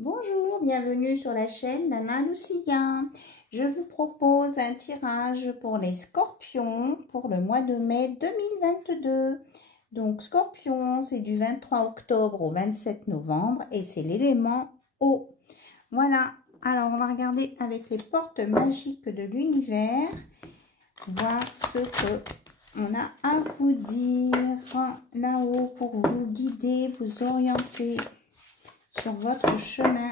Bonjour, bienvenue sur la chaîne d'Anna Lucia. Je vous propose un tirage pour les scorpions pour le mois de mai 2022. Donc scorpion, c'est du 23 octobre au 27 novembre et c'est l'élément eau. Voilà, alors on va regarder avec les portes magiques de l'univers, voir ce que on a à vous dire là-haut pour vous guider, vous orienter sur votre chemin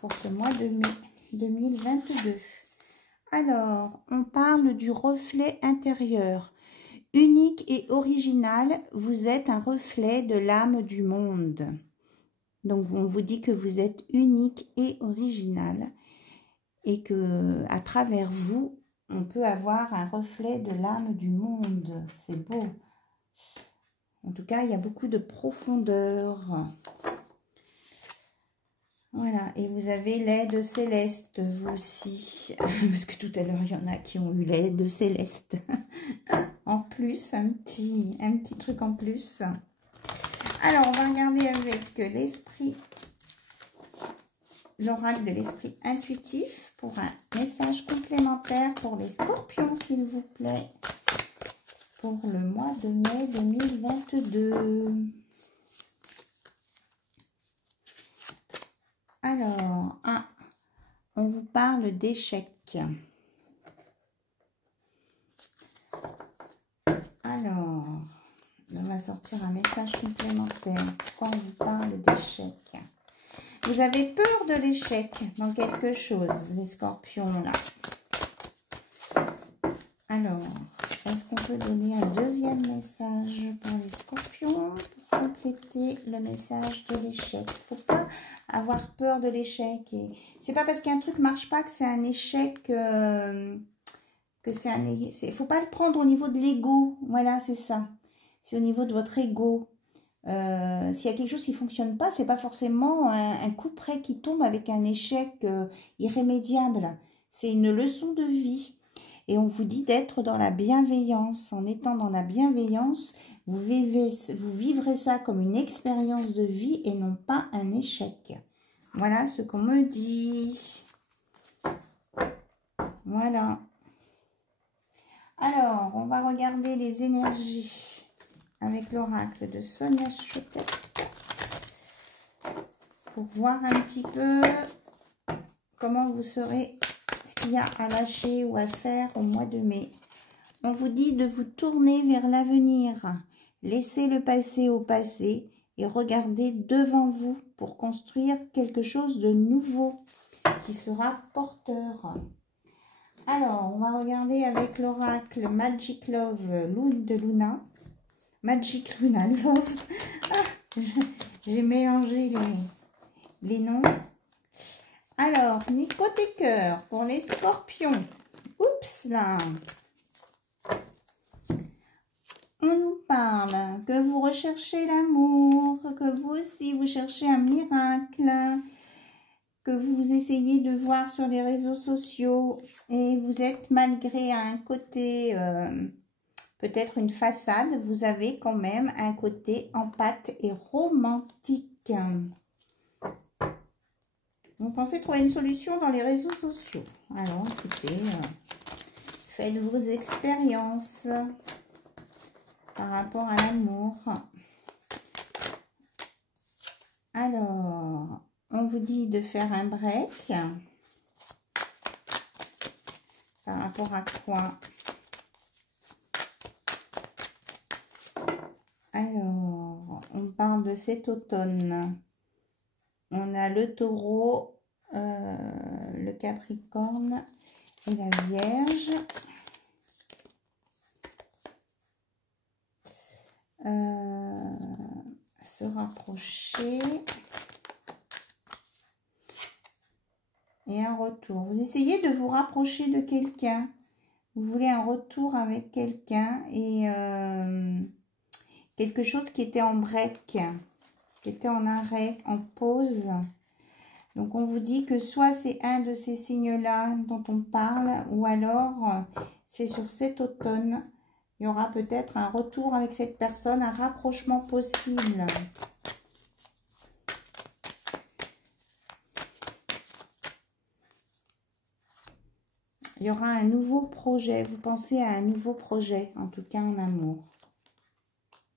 pour ce mois de mai 2022. Alors, on parle du reflet intérieur. Unique et original, vous êtes un reflet de l'âme du monde. Donc, on vous dit que vous êtes unique et original et que à travers vous, on peut avoir un reflet de l'âme du monde. C'est beau. En tout cas, il y a beaucoup de profondeur. Voilà, et vous avez l'aide céleste, vous aussi. Parce que tout à l'heure, il y en a qui ont eu l'aide céleste. En plus, un petit truc en plus. Alors, on va regarder avec l'esprit, l'oracle de l'esprit intuitif pour un message complémentaire pour les scorpions, s'il vous plaît. Pour le mois de mai 2022. Alors, on vous parle d'échecs. Alors, on va sortir un message complémentaire. Pourquoi on vous parle d'échecs? Vous avez peur de l'échec dans quelque chose, les scorpions, là. Alors, est-ce qu'on peut donner un deuxième message pour les scorpions pour compléter le message de l'échec? Il ne faut pas avoir peur de l'échec. Et c'est pas parce qu'un truc ne marche pas que c'est un échec, que c'est un... Il ne faut pas le prendre au niveau de l'ego. Voilà, c'est ça. C'est au niveau de votre ego. S'il y a quelque chose qui ne fonctionne pas, c'est pas forcément un coup près qui tombe avec un échec irrémédiable. C'est une leçon de vie. Et on vous dit d'être dans la bienveillance. En étant dans la bienveillance, vous vivrez ça comme une expérience de vie et non pas un échec. Voilà ce qu'on me dit. Voilà. Alors, on va regarder les énergies avec l'oracle de Sonia Choquette pour voir un petit peu comment vous serez, ce qu'il y a à lâcher ou à faire au mois de mai. On vous dit de vous tourner vers l'avenir, laissez le passé au passé et regardez devant vous pour construire quelque chose de nouveau qui sera porteur. Alors, on va regarder avec l'oracle Magic Love Lune de Luna. Magic Luna Love. Ah, j'ai mélangé les noms. Alors, Nicoté Cœur pour les scorpions. Oups là. On nous parle que vous recherchez l'amour, que vous aussi vous cherchez un miracle, que vous essayez de voir sur les réseaux sociaux et vous êtes malgré un côté, peut-être une façade, vous avez quand même un côté empathique et romantique. Vous pensez trouver une solution dans les réseaux sociaux. Alors, écoutez, faites vos expériences par rapport à l'amour. Alors, on vous dit de faire un break. Par rapport à quoi? Alors, on parle de cet automne. On a le taureau, le capricorne et la vierge. Se rapprocher. Et un retour. Vous essayez de vous rapprocher de quelqu'un. Vous voulez un retour avec quelqu'un et quelque chose qui était en break, qui était en arrêt, en pause. Donc, on vous dit que soit c'est un de ces signes-là dont on parle, ou alors c'est sur cet automne. Il y aura peut-être un retour avec cette personne, un rapprochement possible. Il y aura un nouveau projet. Vous pensez à un nouveau projet, en tout cas en amour.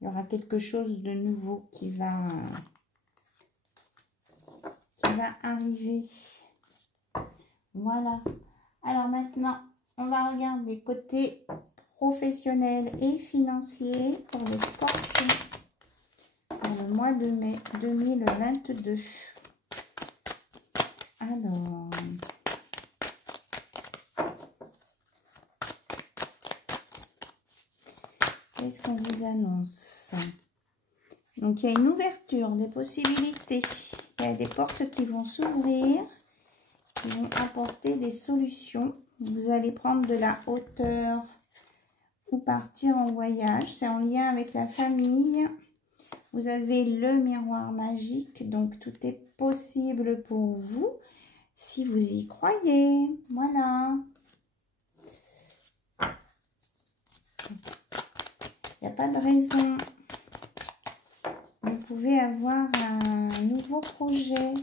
Il y aura quelque chose de nouveau qui va arriver. Voilà. Alors maintenant, on va regarder côté professionnel et financier pour les scorpions pour le mois de mai 2022. Alors, qu'est-ce qu'on vous annonce? Donc, il y a une ouverture, des possibilités. Il y a des portes qui vont s'ouvrir, qui vont apporter des solutions. Vous allez prendre de la hauteur ou partir en voyage. C'est en lien avec la famille. Vous avez le miroir magique, donc tout est possible pour vous si vous y croyez. Voilà. Il n'y a pas de raison. Vous pouvez avoir un nouveau projet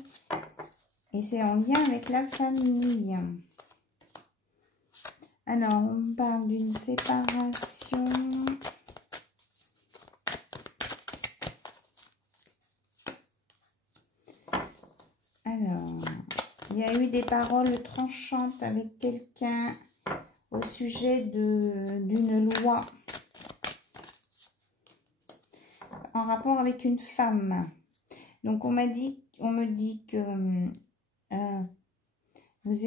et c'est en lien avec la famille. Alors, on parle d'une séparation. Alors, il y a eu des paroles tranchantes avec quelqu'un au sujet d'une loi en rapport avec une femme. Donc, on me dit que vous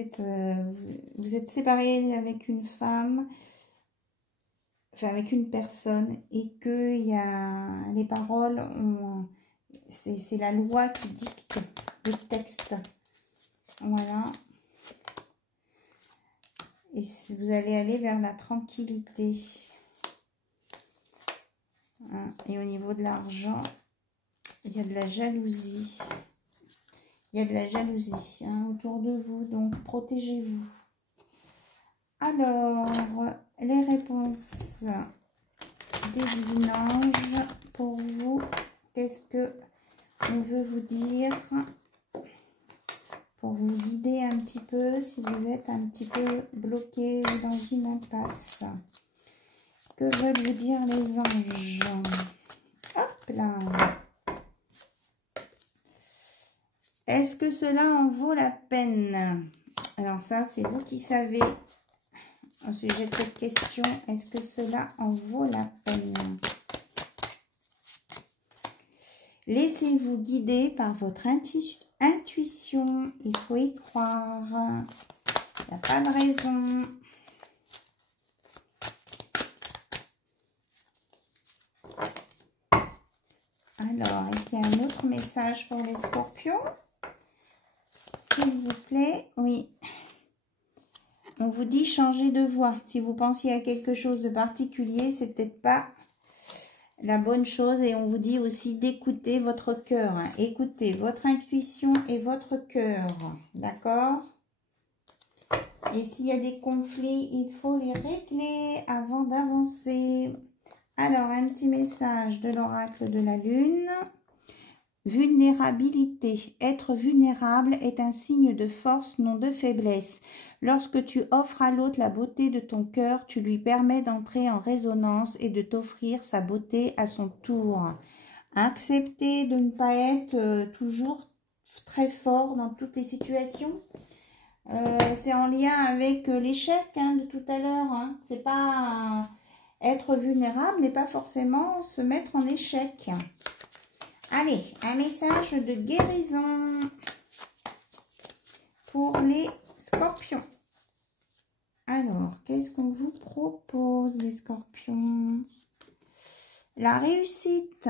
êtes séparés avec une femme, enfin avec une personne, et que il y a les paroles, c'est la loi qui dicte le texte. Voilà. Et vous allez aller vers la tranquillité. Hein. Et au niveau de l'argent, il y a de la jalousie. Il y a de la jalousie autour de vous, donc protégez-vous. Alors, les réponses des divins anges pour vous. Qu'est-ce que on veut vous dire pour vous guider un petit peu si vous êtes un petit peu bloqué ou dans une impasse? Que veulent vous dire les anges? Hop là! Est-ce que cela en vaut la peine? Alors ça, c'est vous qui savez au sujet de cette question. Est-ce que cela en vaut la peine? Laissez-vous guider par votre intuition. Il faut y croire. Il n'y a pas de raison. Alors, est-ce qu'il y a un autre message pour les scorpions? S'il vous plaît, oui. On vous dit changer de voie. Si vous pensiez à quelque chose de particulier, c'est peut-être pas la bonne chose. Et on vous dit aussi d'écouter votre cœur. Hein. Écoutez votre intuition et votre cœur. D'accord? Et s'il y a des conflits, il faut les régler avant d'avancer. Alors, un petit message de l'oracle de la lune. Vulnérabilité. Être vulnérable est un signe de force, non de faiblesse. Lorsque tu offres à l'autre la beauté de ton cœur, tu lui permets d'entrer en résonance et de t'offrir sa beauté à son tour. Accepter de ne pas être toujours très fort dans toutes les situations. C'est en lien avec l'échec de tout à l'heure. Hein. C'est pas être vulnérable, mais pas forcément se mettre en échec. Allez, un message de guérison pour les scorpions. Alors, qu'est-ce qu'on vous propose, les scorpions? La réussite.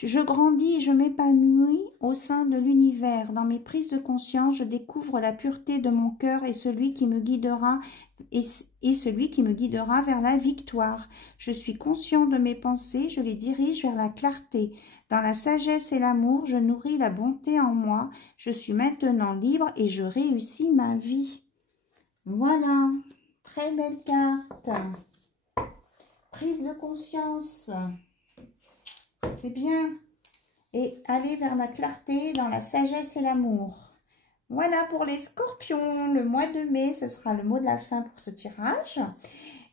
Je grandis et je m'épanouis au sein de l'univers. Dans mes prises de conscience, je découvre la pureté de mon cœur et celui qui me guidera vers la victoire. Je suis conscient de mes pensées, je les dirige vers la clarté. Dans la sagesse et l'amour, je nourris la bonté en moi. Je suis maintenant libre et je réussis ma vie. Voilà, très belle carte. Prise de conscience. C'est bien. Et aller vers la clarté dans la sagesse et l'amour. Voilà pour les scorpions. Le mois de mai, ce sera le mot de la fin pour ce tirage.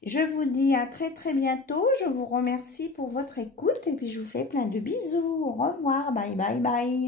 Je vous dis à très très bientôt. Je vous remercie pour votre écoute et puis je vous fais plein de bisous. Au revoir. Bye bye bye.